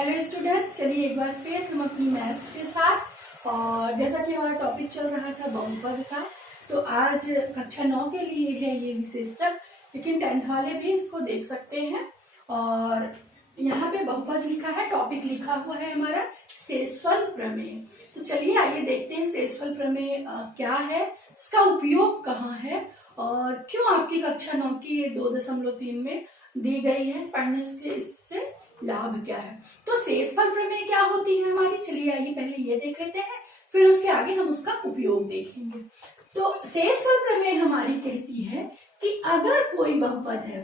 Hello student, चलिए एक बार फिर हम अपनी मैथ्स के साथ। और जैसा कि हमारा टॉपिक चल रहा था बहुपद का, तो आज कक्षा 9 के लिए है ये विशेषतः, लेकिन 10th वाले भी इसको देख सकते हैं। और यहाँ पे बहुपद लिखा है, टॉपिक लिखा हुआ है हमारा शेषफल प्रमेय। तो चलिए आइए देखते हैं शेषफल प्रमेय क्या है, इसका उपयोग कहाँ है और क्यों आपकी कक्षा 9 की ये 2.3 में दी गई है, पढ़ने से इससे लाभ क्या है। तो शेषफल प्रमेय क्या होती है हमारी, चलिए आइए पहले ये देख लेते हैं, फिर उसके आगे हम उसका उपयोग देखेंगे। तो शेषफल प्रमेय हमारी कहती है कि अगर कोई बहुपद है,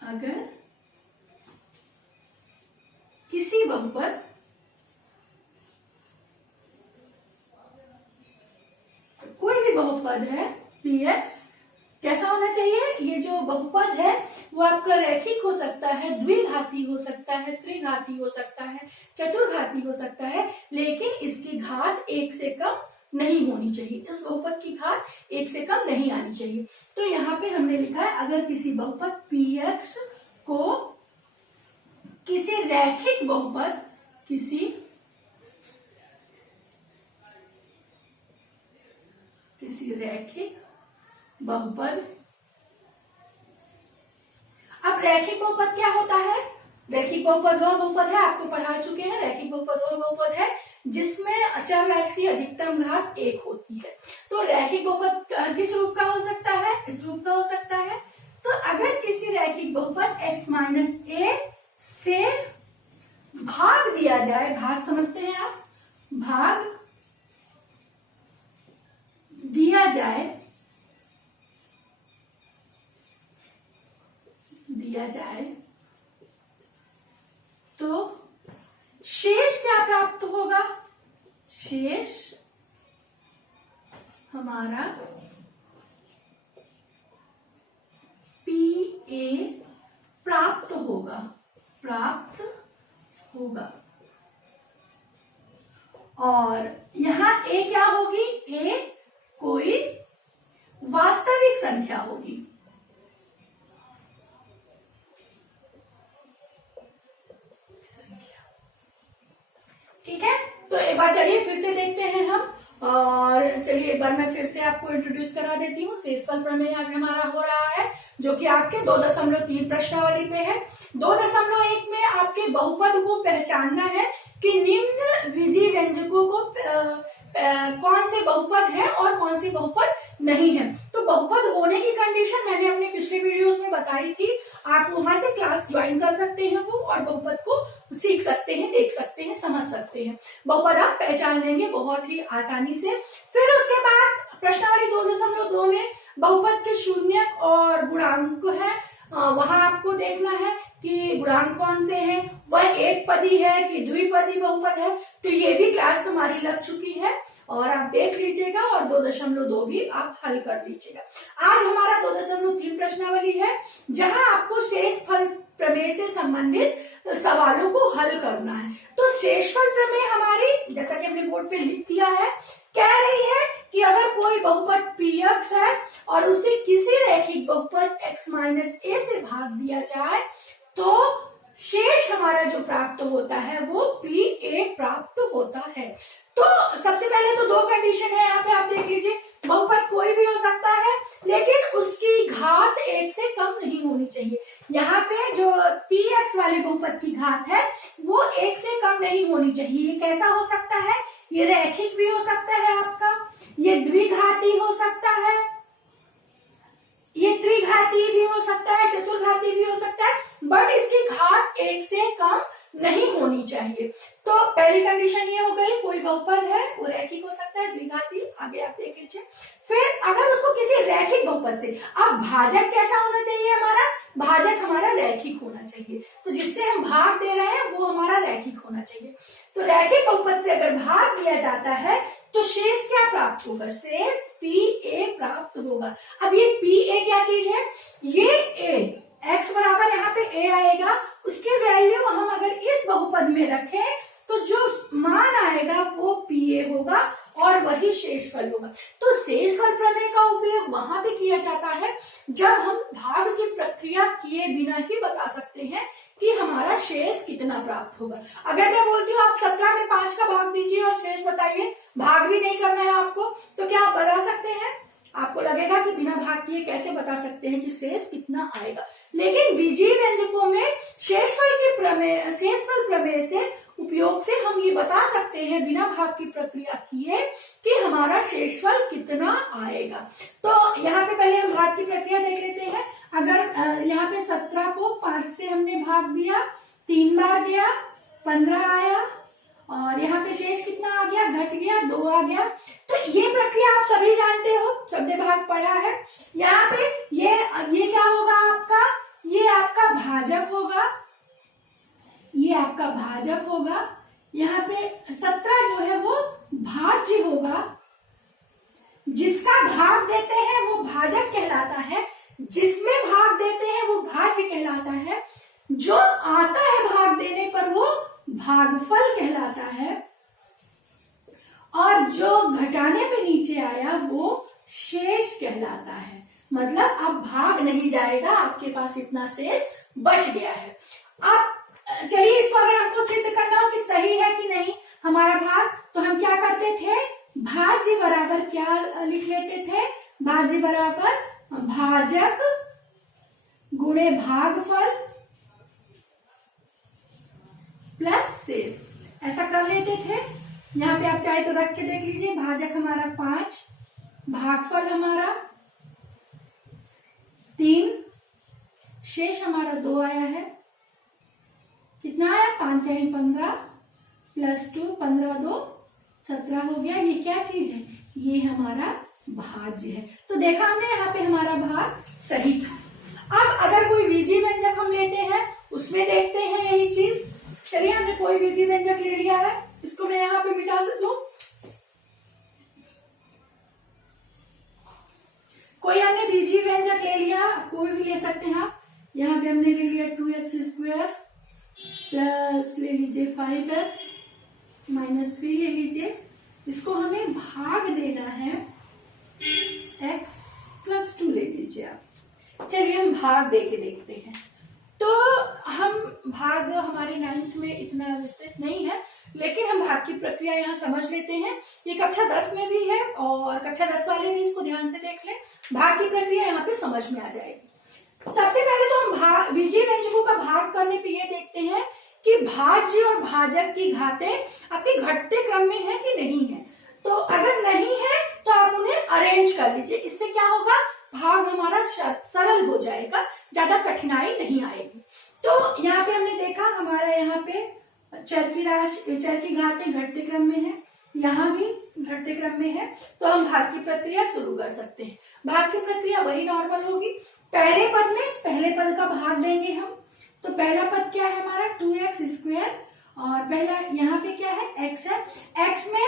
अगर किसी बहुपद कोई भी बहुपद है px, कैसा होना चाहिए, ये जो बहुपद है वो आपका रैखिक हो सकता है, द्विघाती हो सकता है, त्रिघाती हो सकता है, चतुर्घाती हो सकता है, लेकिन इसकी घात 1 से कम नहीं होनी चाहिए। इस बहुपद की घात 1 से कम नहीं आनी चाहिए। तो यहाँ पे हमने लिखा है अगर किसी बहुपद px को किसी रैखिक बहुपद, किसी रैखिक बहुपद, अब रैखिक बहुपद क्या होता है, रैखिक बहुपद वह बहुपद है, आपको पढ़ा चुके हैं, रैखिक बहुपद वह बहुपद है जिसमें अचर राशि की अधिकतम घात 1 होती है। तो रैखिक बहुपद किस रूप का हो सकता है, इस रूप का हो सकता है। तो अगर किसी रैखिक बहुपद x-a से भाग दिया जाए, भाग समझते हैं आप, भाग दिया जाए तो शेष क्या प्राप्त होगा, शेष हमारा PA प्राप्त होगा, और यहां A क्या होगी, A कोई वास्तविक संख्या होगी। ठीक है, तो एक बार चलिए फिर से देखते हैं हम, और चलिए एक बार मैं फिर से आपको इंट्रोड्यूस करा देती हूँ। शेषफल प्रमेय आज हमारा हो रहा है जो कि आपके 2.3 प्रश्नावली पे है। 2.1 में आपके बहुपद को पहचानना है कि निम्न विजयी व्यंजकों को कौन से बहुपद है और कौन से बहुपद नहीं है। तो बहुपद होने की कंडीशन मैंने अपने पिछले वीडियोस में बताई थी, आप वहां से क्लास ज्वाइन कर सकते हैं वो, और बहुपद को सीख सकते हैं, देख सकते हैं, समझ सकते हैं। बहुपद आप पहचान लेंगे बहुत ही आसानी से। फिर उसके बाद प्रश्नावली 2.2 में बहुपद के शून्यक और गुणांक है, वहां आपको देखना है कि गुणांक कौन से हैं, वह एक पदी है कि द्विपदी बहुपद है। तो ये भी क्लास हमारी लग चुकी है और आप देख लीजिएगा, और 2.2 भी आप हल कर लीजिएगा। आज हमारा 2.3 प्रश्नावली है जहां आपको शेषफल प्रमेय से संबंधित सवालों को हल करना है। तो शेषफल प्रमेय हमारी, जैसा कि हमने बोर्ड पे लिख दिया है, कह रही है कि अगर कोई बहुपद px है और उसे किसी रैखिक बहुपद x-a से भाग दिया जाए तो शेष हमारा जो प्राप्त होता है वो PA प्राप्त होता है। तो सबसे पहले तो 2 कंडीशन है यहाँ पे, आप देख लीजिए, बहुपद कोई भी हो सकता है लेकिन उसकी घात 1 से कम नहीं होनी चाहिए। यहाँ पे जो px वाले बहुपद की घात है वो 1 से कम नहीं होनी चाहिए। ये कैसा हो सकता है, ये रैखिक भी हो सकता है आपका, ये द्विघाती हो सकता है, ये त्रिघाती भी हो सकता है, चतुर्घाती भी हो सकता है, बट इसकी घात 1 से कम नहीं होनी चाहिए। तो पहली कंडीशन ये हो गई, कोई बहुपद है वो रैखिक हो सकता है, द्विघाती, आगे आप देख लीजिए। फिर अगर उसको किसी रैखिक बहुपद से, अब भाजक कैसा होना चाहिए हमारा, भाजक हमारा रैखिक होना चाहिए, तो जिससे हम भाग दे रहे हैं वो हमारा रैखिक होना चाहिए। तो रैखिक बहुपद से अगर भाग दिया जाता है तो शेष क्या प्राप्त होगा, शेष PA प्राप्त होगा। अब ये PA क्या चीज है, ये A, x बराबर यहाँ पे A आएगा, उसकी वैल्यू हम अगर इस बहुपद में रखें तो जो मान आएगा वो PA होगा, और वही शेषफल होगा। तो शेषफल प्रमेय का उपयोग वहां पे किया जाता है जब हम भाग की प्रक्रिया किए बिना ही बता सकते हैं कि हमारा शेष कितना प्राप्त होगा। अगर मैं बोलती हूँ आप 17 में 5 का भाग दीजिए और शेष बताइए, भाग भी नहीं करना है आपको, तो क्या आप बता सकते हैं? आपको लगेगा कि बिना भाग किए कैसे बता सकते हैं कि शेष कितना आएगा। लेकिन बीजीय व्यंजकों में शेषफल प्रमेय से उपयोग से हम ये बता सकते हैं बिना भाग की प्रक्रिया किए कि हमारा शेषफल कितना आएगा। तो यहाँ पे पहले हम भाग की प्रक्रिया देख लेते हैं। अगर यहाँ पे 17 को 5 से हमने भाग दिया, 3 बार गया, 15 आया, और यहाँ पे शेष कितना आ गया? घट गया, 2 आ गया। तो ये प्रक्रिया आप सभी जानते हो, सबने भाग पढ़ा है। यहाँ पे ये क्या होगा आपका? ये आपका भाजक होगा, ये आपका भाजक होगा। यहाँ पे 17 जो है वो भाज्य होगा, जिसका भाग देते हैं वो भाजक कहलाता है, जिसमें भाग देते हैं वो भाज्य कहलाता है, जो आता है भाग देने पर वो भागफल कहलाता है, और जो घटाने पे नीचे आया वो शेष कहलाता है। मतलब अब भाग नहीं जाएगा, आपके पास इतना शेष बच गया है। अब चलिए इसको अगर हमको सिद्ध करना हो कि सही है कि नहीं हमारा भाग, तो हम क्या करते थे? भाज्य बराबर क्या लिख लेते थे? भाज्य बराबर भाजक गुणे भागफल प्लस शेष, ऐसा कर लेते थे। यहाँ पे आप चाहे तो रख के देख लीजिए। भाजक हमारा 5, भागफल हमारा 3, शेष हमारा 2 आया है। कितना आया? 5 3 15 प्लस 2, 15 2 17 हो गया। ये क्या चीज है? ये हमारा भाज्य है। तो देखा हमने यहाँ पे हमारा भाग सही था। अब अगर कोई बीजीय व्यंजक हम लेते हैं, उसमें देखते हैं यही चीज। चलिए हमने कोई बीजीय व्यंजक ले लिया है, इसको मैं यहाँ पे मिटा सकता हूँ। कोई हमने बीजीय व्यंजक ले लिया, कोई भी ले सकते हैं आप। यहाँ पे हमने ले लिया 2x² प्लस ले लीजिए 5x -3 ले लीजिए। इसको हमें भाग देना है, x + 2 ले लीजिए आप। चलिए हम भाग दे के देखते हैं। तो हम भाग हमारे 9th में इतना विस्तृत नहीं है, लेकिन हम भाग की प्रक्रिया यहाँ समझ लेते हैं। ये कक्षा 10 में भी है और कक्षा 10 वाले भी इसको ध्यान से देख लें। भाग की प्रक्रिया यहाँ पे समझ में आ जाएगी। सबसे पहले तो हम बीजीय व्यंजकों का भाग करने पे ये देखते हैं कि भाज्य और भाजक की घातें आपके घटते क्रम में है कि नहीं है। तो अगर नहीं है तो आप उन्हें अरेंज कर लीजिए। इससे क्या होगा? भाग हमारा सरल हो जाएगा, ज्यादा कठिनाई नहीं आएगी। तो यहाँ पे हमने देखा हमारा यहाँ पे चर की घातें घटते क्रम में है, यहाँ भी घटते क्रम में है। तो हम भाग की प्रक्रिया शुरू कर सकते हैं। भाग की प्रक्रिया वही नॉर्मल होगी। पहले पद में पहले पद का भाग देंगे हम। तो पहला पद क्या है हमारा? 2x², और पहला यहाँ पे क्या है? x है। x में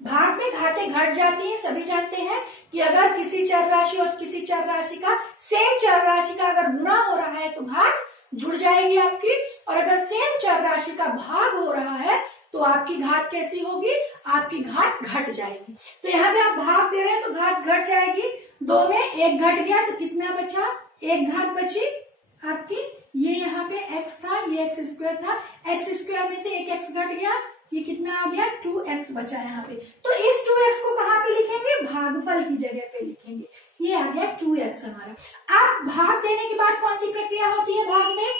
भाग में घातें घट जाती हैं। सभी जानते हैं कि अगर किसी चर राशि और किसी चर राशि का सेम चर राशि का अगर गुणा हो रहा है तो भाग जुड़ जाएगी आपकी, और अगर सेम चर राशि का भाग हो रहा है तो आपकी घात कैसी होगी? आपकी घात घट जाएगी। तो यहाँ पे आप भाग दे रहे हैं तो घात घट जाएगी। 2 में 1 घट गया तो कितना बचा? 1 घात बची आपकी। ये यहाँ पे x था, ये x² था, x² में से 1 x घट गया, ये कितना आ गया? 2x बचा यहाँ पे। तो इस 2x को कहाँ पे लिखेंगे? भागफल की जगह पे लिखेंगे। ये आ गया 2x हमारा। अब भाग देने के बाद कौन सी प्रक्रिया होती है भाग में?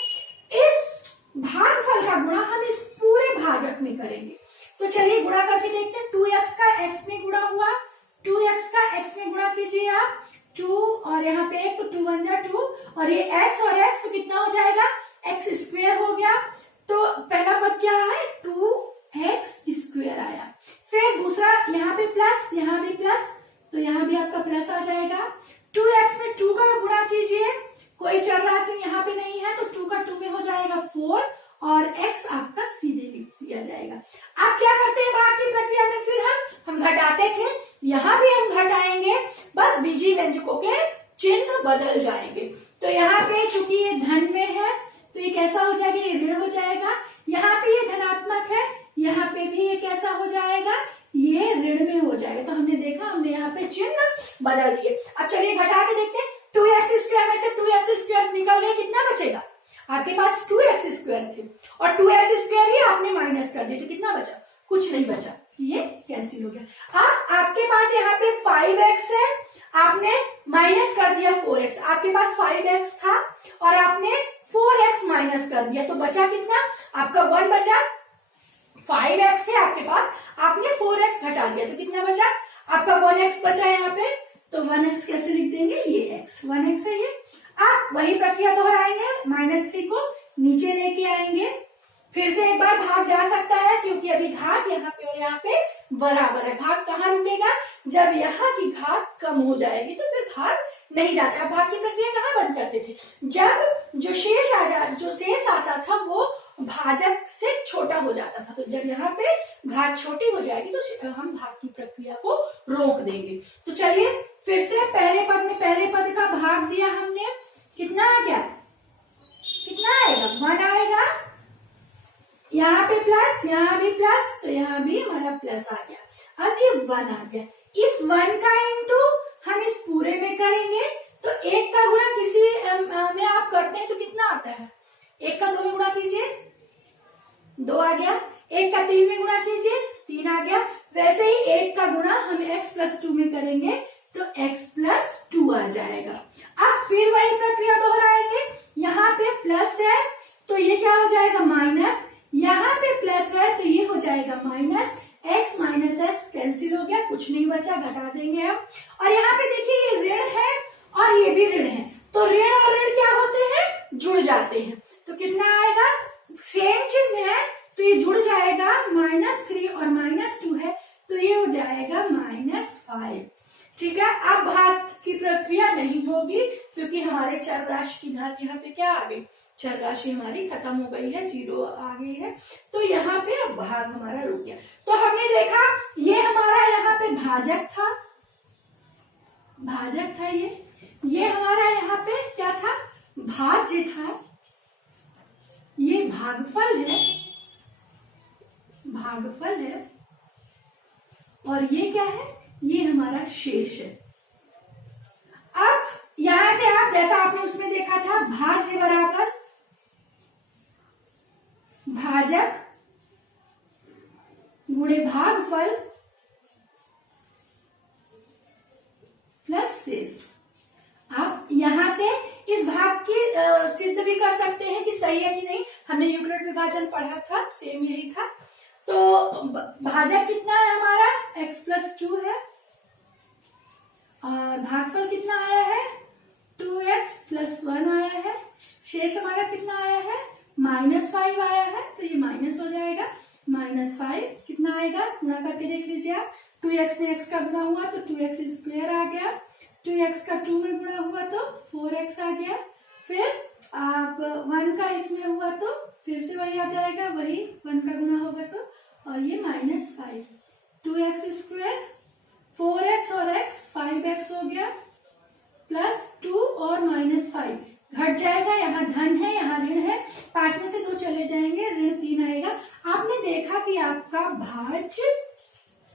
इस भागफल का गुणा हम इस पूरे भाजक में करेंगे। तो चलिए गुणा करके देखते हैं। 2x का x में गुणा हुआ, 2x का x में गुणा कीजिए आप। 2 और यहाँ पे 1, तो 2 1 जा 2, और ये x और x तो कितना हो जाएगा? x² हो गया। तो पहला पद क्या है? 2x² आया। फिर दूसरा यहाँ पे प्लस, यहाँ भी प्लस, तो यहाँ भी आपका प्लस आ जाएगा। 2x में 2 का गुणा कीजिए, कोई चर राशि यहाँ पे नहीं है तो 2 का 2 में हो जाएगा 4, और x आपका सीधे लिख दिया जाएगा। आप क्या करते हैं भाग की प्रक्रिया में? फिर हम घटाते थे, यहाँ भी हम घटाएंगे, बस बीजीय व्यंजकों के चिन्ह बदल जाएंगे। तो यहाँ पे चूंकि ये धन में है तो ये कैसा हो जाएगा? ये ऋण हो जाएगा। यहाँ पे ये धनात्मक है, यहाँ पे भी ये कैसा हो जाएगा? ये ऋण में हो जाएगा। कर दिए। अब चलिए घटा के देखते हैं, 2x² में से 2x² निकल गए, कितना बचेगा? आपके पास 2x² थे और 2x² ही आपने माइनस कर दिया, तो कितना बचा? कुछ नहीं बचा, ये कैंसिल हो गया। हाँ, आपके पास यहाँ पे 5x है, आपने माइनस कर दिया 4x, आपके पास 5x था और आपने 4x माइनस कर दिया, तो बचा कितना? आपका 1 बचा। 5x है आपके पास, आपने 4x घटा दिया, तो कितना बचा? आपका 1x बचा यहाँ पे, तो 1x कैसे लिख देंगे? ये x, 1x है ये। आप वही प्रक्रिया दोहराएंगे, -3 को नीचे लेके आएंगे, फिर से एक बार भाग जा सकता है क्योंकि अभी घात यहाँ पे और यहाँ पे बराबर है। भाग कहाँ रुकेगा? जब यहाँ की घात कम हो जाएगी तो फिर भाग नहीं जाता। अब भाग की प्रक्रिया कहाँ बंद करते थे? जब जो शेष आता था वो भाजक से छोटा हो जाता था, तो जब यहाँ पे घात छोटी हो जाएगी तो हम भाग की प्रक्रिया को रोक देंगे। तो चलिए फिर से पहले पद में पहले पद का भाग दिया हमने, कितना आ गया? कितना आएगा? 1 आएगा, यहाँ पे प्लस, यहाँ भी प्लस, तो यहाँ भी हमारा प्लस आ गया। अब ये 1 आ गया, इस 1 का इंटू हम इस पूरे में करेंगे, तो 1 का गुणा किसी में आप करते हैं तो कितना आता है? 1 का 2 में गुणा कीजिए, 2 आ गया। 1 का 3 में गुणा कीजिए, 3 आ गया। वैसे ही 1 का गुणा हम x+2 में करेंगे तो x+2 आ जाएगा। अब फिर वही प्रक्रिया दोहराएंगे, यहाँ पे प्लस है तो ये क्या हो जाएगा? माइनस, यहाँ पे प्लस है तो ये हो जाएगा minus, x minus x cancel हो गया, कुछ नहीं बचा, घटा देंगे हम। और यहाँ पे देखिए ये ऋण है और ये भी ऋण है, तो ऋण और ऋण क्या होते हैं? जुड़ जाते हैं, तो कितना आएगा? सेम चिन्ह है तो ये जुड़ जाएगा, -3 और -2 है तो ये हो जाएगा -5। ठीक है, अब भाग की प्रक्रिया नहीं होगी क्योंकि हमारे चर राशि की घात यहाँ पे क्या आ गई? चर राशि हमारी खत्म हो गई है, 0 आ गई है, तो यहाँ पे अब भाग हमारा रुक गया। तो हमने देखा ये हमारा यहाँ पे भाजक था, ये हमारा यहाँ पे क्या था? भाज्य था। ये भागफल है और ये क्या है? ये हमारा शेष है। अब यहां से आप, जैसा आपने उसमें देखा था, भाज्य बराबर भाजक गुणे भागफल प्लस शेष। आप यहां से इस भाग की सिद्ध भी कर सकते हैं कि सही है कि नहीं। हमने यूक्लिड विभाजन पढ़ा था, सेम यही था। तो भाजक कितना है हमारा? x+2 है और भागफल कितना आया है? 2x+1 आया है। शेष हमारा कितना आया है? -5 आया है, तो ये माइनस हो जाएगा। -5 कितना आएगा? गुणा करके देख लीजिए आप, 2x में x का गुणा हुआ तो 2x² आ गया, 2x का 2 में गुणा हुआ तो 4x आ गया, फिर आप 1 का इसमें हुआ तो फिर से वही आ जाएगा, वही 1 का गुणा होगा तो, और ये -5, 2x², 4x और x 5x हो गया, +2 और -5 घट जाएगा, यहाँ धन है यहाँ ऋण है, 5 में से 2 चले जाएंगे, ऋण 3 आएगा। आपने देखा कि आपका भाज्य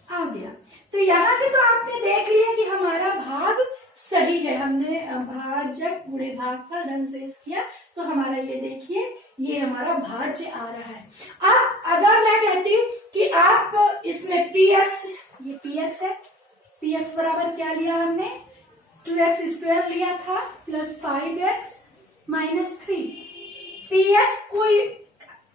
आ गया। तो यहाँ से तो आपने देख लिया कि हमारा भाग सही है, हमने भाजक गुणे भागफल धन शेष किया, तो हमारा ये देखिए ये हमारा भाज्य आ रहा है। अब अगर मैं कहती हूँ कि आप इसमें px, ये px है, px बराबर क्या लिया हमने? 2x² लिया था प्लस 5x -3। px कोई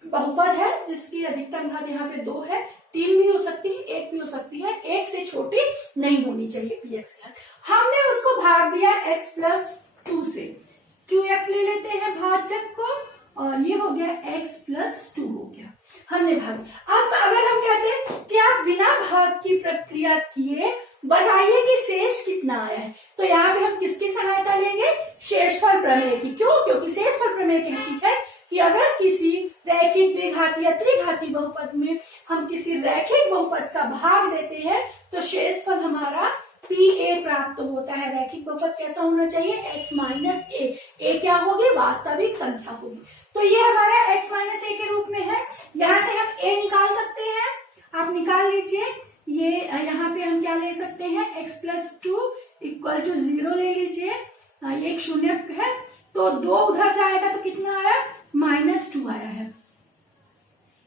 बहुपद है जिसकी अधिकतम घात यहाँ पे 2 है, 3 भी हो सकती है, 1 भी हो सकती है, 1 से छोटी नहीं होनी चाहिए px घात। हमने उसको भाग दिया x+2 से, qx ले लेते हैं भाजक को और ये हो गया x+2 हो गया, हमने भाग। अब अगर हम कहते हैं कि आप बिना भाग की प्रक्रिया किए बताइए कि शेष कितना आया है, तो यहाँ पे हम किसकी सहायता लेंगे? शेषफल प्रमेय की। क्यों? क्योंकि शेषफल प्रमेय कहती है कि अगर किसी रैखिक द्विघाती या त्रिघाती बहुपद में हम किसी रैखिक बहुपद का भाग देते हैं तो शेषफल हमारा PA प्राप्त होता है। रैखिक बहुपद कैसा होना चाहिए? x-a। a क्या होगी? वास्तविक संख्या होगी। तो ये हमारा x-a के रूप में है। यहाँ से हम a निकाल सकते हैं, आप निकाल लीजिए। ये यहाँ पे हम क्या ले सकते हैं? x+2 = टू 0 ले लीजिए, ये एक शून्य है तो 2 उधर जाएगा तो कितना आया, -2 आया है।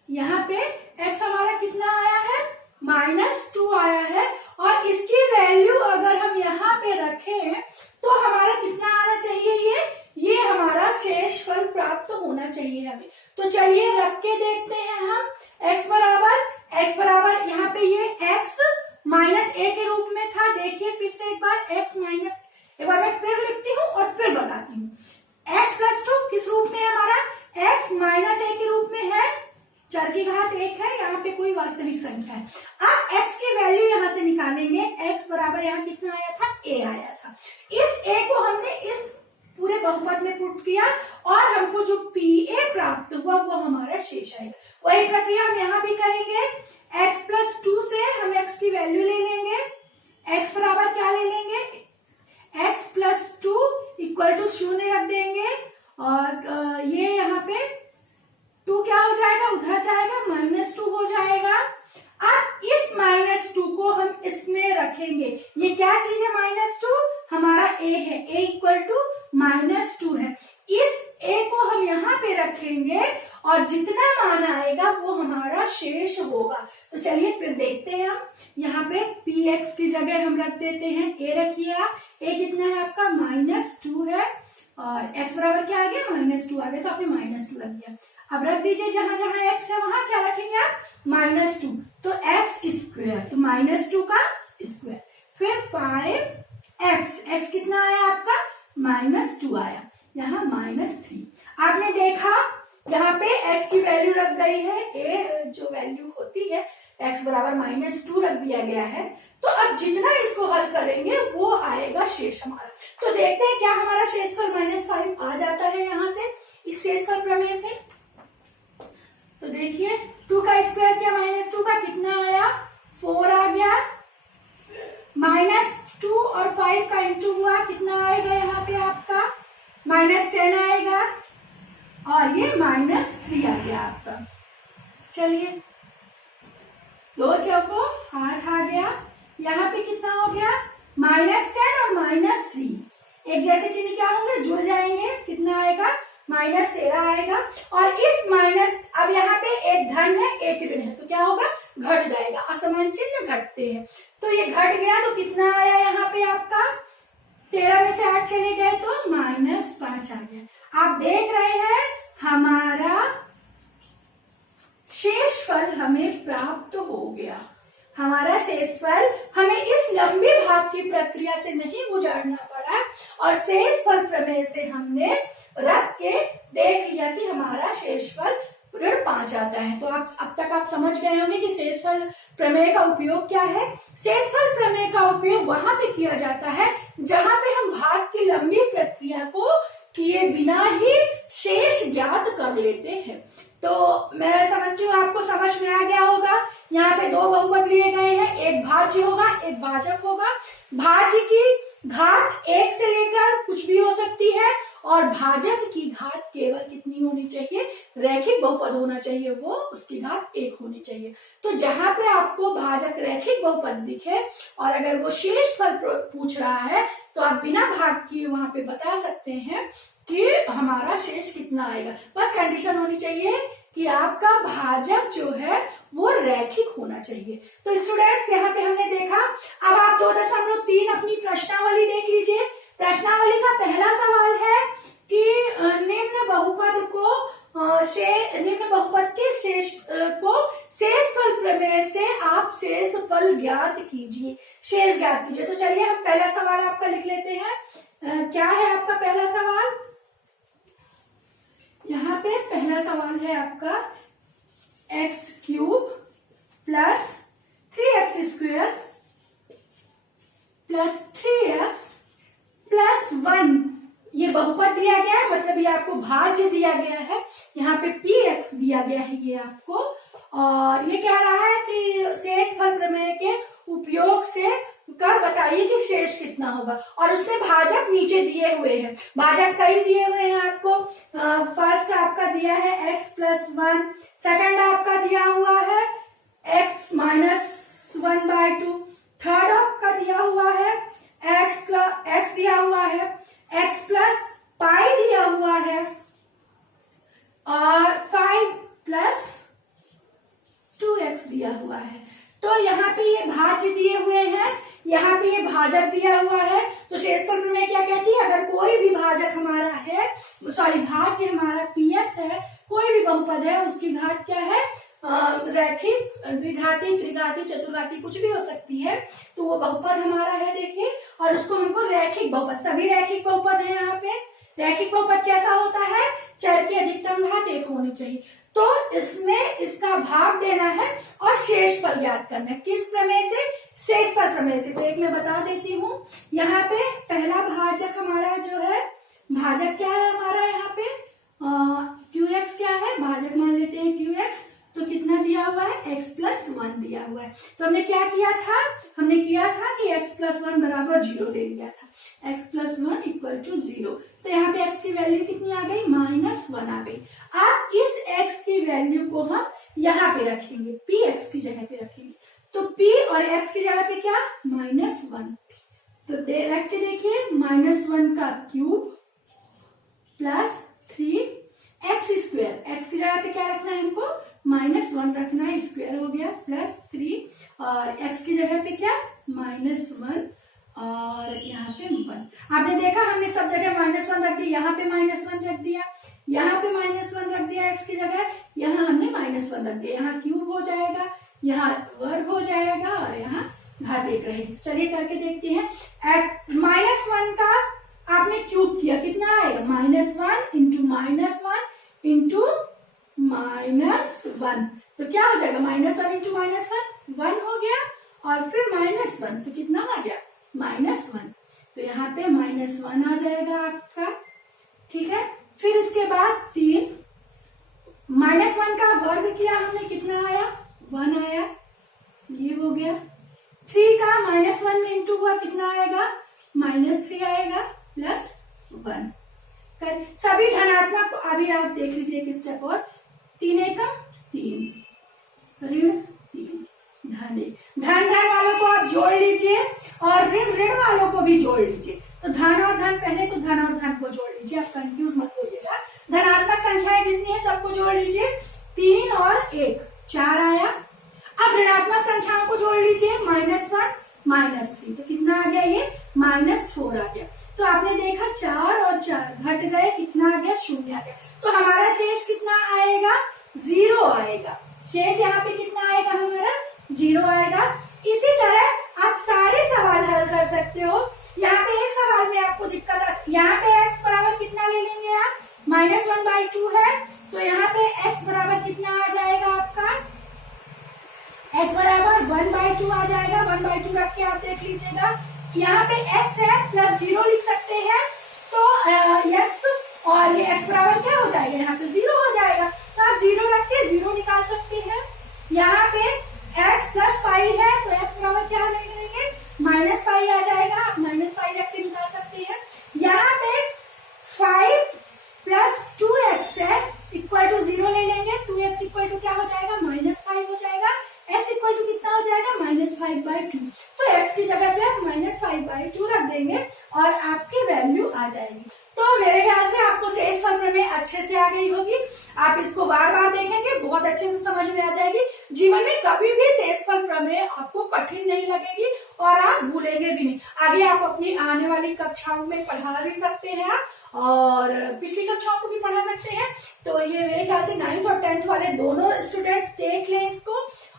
यहाँ पे x हमारा कितना आया है, -2 आया है, और इसकी वैल्यू अगर हम यहाँ पे रखें तो हमारा कितना आना चाहिए, ये हमारा शेषफल प्राप्त होना चाहिए हमें। तो चलिए रख के देखते हैं हम। x बराबर यहाँ पे ये x -a के रूप में था। देखिए फिर से एक बार मैं फिर लिखती हूँ और फिर बताती हूँ। x + 2 किस रूप में है हमारा, x -a के रूप में है, चर की घात 1 है, यहाँ पे कोई वास्तविक संख्या है। अब x की वैल्यू यहाँ से निकालेंगे। x बराबर यहाँ कितना आया था, a आया था। इस a को हमने इस पूरे बहुपद में पुट किया और हमको जो PA प्राप्त हुआ वो हमारा शेष आएगा। वही प्रक्रिया हम यहाँ भी करेंगे। x + 2 से हम x की वैल्यू ले लेंगे। x बराबर क्या ले लेंगे, x + 2 = 0 रख देंगे, और ये यहाँ पे 2 क्या हो जाएगा, उधर जाएगा, -2 हो जाएगा। अब इस -2 को हम इसमें रखेंगे। ये क्या चीज है, -2 हमारा a है, a = -2 है। इस a को हम यहाँ पे रखेंगे और जितना मान आएगा वो हमारा शेष होगा। तो चलिए फिर देखते हैं हम। यहाँ पे px की जगह हम रख देते हैं a, रखिए आप। a कितना है आपका, -2 है, और x बराबर क्या आ गया, -2 आ गया, तो आपने -2 रख दिया। अब रख दीजिए जहां जहां x है वहां क्या रखेंगे आप, -2, तो x², तो -2 का स्क्वायर, फिर 5x कितना आया आपका, -2 आया, यहाँ -3। आपने देखा यहाँ पे x की वैल्यू रख गई है, a जो वैल्यू होती है x बराबर -2 रख दिया गया है। तो अब जितना इसको हल करेंगे वो आएगा शेष हमारा। तो देखते हैं क्या हमारा शेषफल -5 आ जाता है यहाँ से, इस शेषफल प्रमेय से। तो देखिए 2 का स्क्वायर क्या, -2 का कितना आया, 4 आ गया, -2 और 5 का इंटू हुआ, कितना आएगा यहाँ पे आपका, -10 आएगा, और ये -3 आ गया आपका। चलिए 2 चौको 8 आ गया, यहाँ पे कितना हो गया, -10 और -3 एक जैसे चिन्ह क्या होंगे, जुड़ जाएंगे, कितना आएगा, -13 आएगा। और इस अब यहाँ पे एक धन है एक ऋण है, तो क्या होगा, घट जाएगा, असमान चिन्ह घटते हैं, तो ये घट गया, तो कितना आया यहाँ पे आपका, 13 में से 8 चले गए तो -5 आ गया। आप देख रहे हैं हमारा शेषफल हमें प्राप्त हो गया। हमारा शेषफल हमें इस लंबी भाग की प्रक्रिया से नहीं गुजरना पड़ा, और शेषफल प्रमेय से हमने रख के देख लिया कि हमारा शेषफल ऋण 5 आता है। तो आप अब तक आप समझ गए होंगे कि शेषफल प्रमेय का उपयोग क्या है। शेषफल प्रमेय का उपयोग वहां पे किया जाता है जहां पे हम भाग की लंबी प्रक्रिया को किए बिना ही शेष ज्ञात कर लेते हैं। तो मैं समझती हूँ आपको समझ में आ गया होगा। यहाँ पे 2 बहुपद लिए गए हैं, एक भाज्य होगा एक भाजक होगा। भाज्य की घात 1 से लेकर कुछ भी हो सकती है, और भाजक की घात केवल कितनी होनी चाहिए, रैखिक बहुपद होना चाहिए, वो उसकी घात 1 होनी चाहिए। तो जहां पे आपको भाजक रैखिक बहुपद दिखे और अगर वो शेषफल पूछ रहा है तो आप बिना भाग किए वहां पे बता सकते हैं कि हमारा शेष कितना आएगा। बस कंडीशन होनी चाहिए कि आपका भाजक जो है वो रैखिक होना चाहिए। तो स्टूडेंट्स यहाँ पे हमने देखा। अब आप 2.3 अपनी प्रश्नावली देख लीजिए। प्रश्नावली का पहला सवाल है कि निम्न बहुपद के शेष को शेषफल प्रमेय से आप शेषफल ज्ञात कीजिए, शेष ज्ञात कीजिए। तो चलिए हम पहला सवाल आपका लिख लेते हैं। क्या है आपका पहला सवाल? यहाँ पे पहला सवाल है आपका x³ + 3x² + 3x + 1 ये बहुपद दिया गया है, मतलब ये आपको भाज्य दिया गया है। यहाँ पे px दिया गया है ये आपको, और ये कह रहा है कि शेषफल प्रमेय के उपयोग से कर बताइए कि शेष कितना होगा, और उसमें भाजक नीचे दिए हुए हैं। भाजक कई दिए हुए हैं आपको। फर्स्ट आपका दिया है x + 1, सेकंड आपका दिया हुआ है x - 1/2, थर्ड आपका दिया हुआ है एक्स दिया हुआ है, एक्स प्लस पाई दिया हुआ है और 5 प्लस 2x दिया हुआ है। तो यहाँ पे ये भाज्य दिए हुए हैं, यहाँ पे ये भाजक दिया हुआ है। तो शेषफल प्रमेय क्या कहती है, अगर कोई भी भाजक हमारा है, सॉरी भाज्य हमारा px है, कोई भी बहुपद है, उसकी घात क्या है, रैखिक, द्विघाती, त्रिघाती, चतुर्घाती कुछ भी हो सकती है, तो वो बहुपद हमारा है देखिए, और उसको हमको रैखिक बहुपद, सभी रैखिक बहुपद है यहाँ पे। रैखिक बहुपद कैसा होता है, चर की अधिकतम घात 1 होनी चाहिए। तो इसमें इसका भाग देना है और शेषफल ज्ञात करना है। किस प्रमेय से, शेषफल प्रमेय से। तो एक मैं बता देती हूँ, यहाँ पे पहला भाजक हमारा जो है, भाजक क्या है हमारा यहाँ पे, QX क्या है, भाजक मान लेते हैं QX, तो कितना दिया हुआ है, x प्लस 1 दिया हुआ है। तो हमने क्या किया था, हमने किया था कि x प्लस 1 बराबर 0 ले लिया था, x प्लस 1 इक्वल टू 0। तो यहाँ पे x की वैल्यू कितनी आ गई, -1 आ गई। अब इस x की वैल्यू को हम यहाँ पे रखेंगे, px की जगह पे रखेंगे। तो p और x की जगह पे क्या, -1। तो रख के देखिए, -1 का cube plus 3x square, x की जगह पे क्या रखना है हमको, -1 रखना है, स्क्वायर हो गया, प्लस 3 और x की जगह पे क्या, -1 और यहाँ पे 1। आपने देखा हमने सब जगह -1 रख दिया, यहाँ पे -1 रख दिया, यहाँ पे -1 रख दिया x की जगह, यहाँ हमने -1 रख दिया, यहाँ क्यूब हो जाएगा, यहाँ वर्ग हो जाएगा और यहाँ घात 1 रहेगी। चलिए करके देखते हैं। -1 का आपने क्यूब किया, कितना आएगा, -1 इंटू -1 इंटू -1, तो क्या हो जाएगा, -1 इंटू -1 1 हो गया, और फिर -1 तो कितना आ गया, -1। तो यहाँ पे -1 आ जाएगा आपका, ठीक है। फिर इसके बाद 3, -1 का वर्ग किया हमने, कितना आया, 1 आया, ये हो गया। 3 का -1 में इंटू हुआ, कितना आएगा, -3 आएगा, प्लस 1। कर सभी धनात्मक, अभी आप देख लीजिए एक स्टेप और, 3 एकम 3, ऋण 3, धन वालों को आप जोड़ लीजिए और ऋण वालों को भी जोड़ लीजिए। तो धन और धन, पहले तो धन और धन को जोड़ लीजिए, आप कंफ्यूज मत होइएगा। धनात्मक संख्याएं जितनी है सबको जोड़ लीजिए, 3 और 1 4 आया। अब ऋणात्मक संख्याओं को जोड़ लीजिए, -1 -3, तो कितना आ गया, ये -4 आ गया। तो आपने देखा 4 और 4 घट गए, कितना आ गया, 0 आ गया। तो हमारा शेष कितना आएगा, 0 आएगा। शेष यहाँ पे कितना आएगा हमारा, 0 आएगा। इसी तरह आप सारे सवाल हल कर सकते हो। यहाँ पे एक सवाल में आपको दिक्कत, यहाँ पे x बराबर कितना ले लेंगे आप, -1/2 है, तो यहाँ पे x बराबर कितना आ जाएगा आपका, x बराबर 1/2 आ जाएगा। 1/2 रख के आप देख लीजिएगा, यहाँ पे x है प्लस 0 लिख सकते हैं, तो x और ये x बराबर क्या हो जाएगा, यहाँ पे 0 हो जाएगा। तो आप 0 रख के 0 निकाल सकते हैं। यहाँ पे x प्लस पाई है, तो x बराबर क्या लेंगे, -पाई आ जाएगा, आप -पाई रख के निकाल सकते हैं। यहाँ पे 5 प्लस 2x है, इक्वल टू 0 ले लेंगे, 2x इक्वल टू क्या हो जाएगा, -5 हो जाएगा। x इक्वल टू कितना हो जाएगा, -5/2। तो x की जगह पे आप -5/2 रख देंगे और आपकी वैल्यू आ जाएगी। तो मेरे ख्याल से आपको शेषफल प्रमेय अच्छे से आ गई होगी। आप इसको बार बार देखेंगे, बहुत अच्छे से समझ में आ जाएगी। जीवन में कभी भी शेषफल प्रमेय आपको कठिन नहीं लगेगी और आप भूलेंगे भी नहीं। आगे आप अपनी आने वाली कक्षाओं में पढ़ा भी सकते हैं आप, और पिछली कक्षाओं को भी पढ़ा सकते हैं। तो ये मेरे ख्याल से 9th और 10th वाले दोनों स्टूडेंट्स देख लें इसको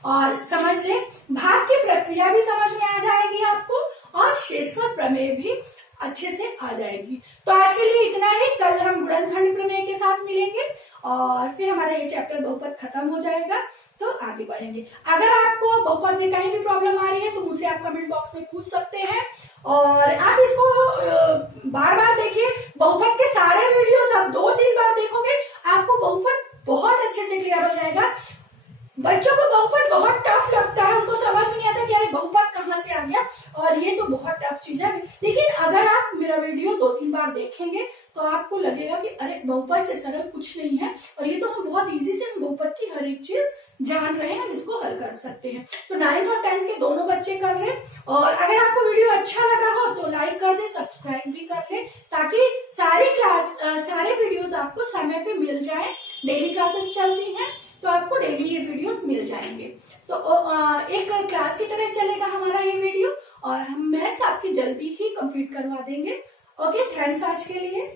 और समझ लें। भाग की प्रक्रिया भी समझ में आ जाएगी आपको और शेषफल प्रमेय भी अच्छे से आ जाएगी। तो आज के लिए इतना ही। कल हम गुणनखंड प्रमेय के साथ मिलेंगे और फिर हमारा ये चैप्टर बहुपद खत्म हो जाएगा, तो आगे बढ़ेंगे। अगर आपको बहुपद में कहीं भी प्रॉब्लम आ रही है तो मुझसे आप कमेंट बॉक्स में पूछ सकते हैं और आप इसको बार बार देखिए। बहुपद के सारे वीडियोस आप 2-3 बार देखोगे, आपको बहुपद बहुत अच्छे से क्लियर हो जाएगा। बच्चों को बहुपद बहुत टफ लगता है, उनको समझ में नहीं आता कि अरे बहुपद कहाँ से आ गया, और ये तो बहुत टफ चीज है। लेकिन अगर आप मेरा वीडियो 2-3 बार देखेंगे तो आपको लगेगा कि अरे बहुपद से सरल कुछ नहीं है, और ये तो हम बहुत इजी से हम बहुपद की हर एक चीज ध्यान रहे हम इसको हल कर सकते हैं। तो 9th और 10th के दोनों बच्चे कर ले, और अगर आपको वीडियो अच्छा लगा हो तो लाइक कर दे, सब्सक्राइब भी कर ले, ताकि सारे वीडियोस आपको समय पे मिल जाए। डेली क्लासेस चलती हैं तो आपको डेली ये वीडियोस मिल जाएंगे। तो एक क्लास की तरह चलेगा हमारा ये वीडियो, और हम मैथ्स आपकी जल्दी ही कंप्लीट करवा देंगे। ओके, थैंक्स आज के लिए।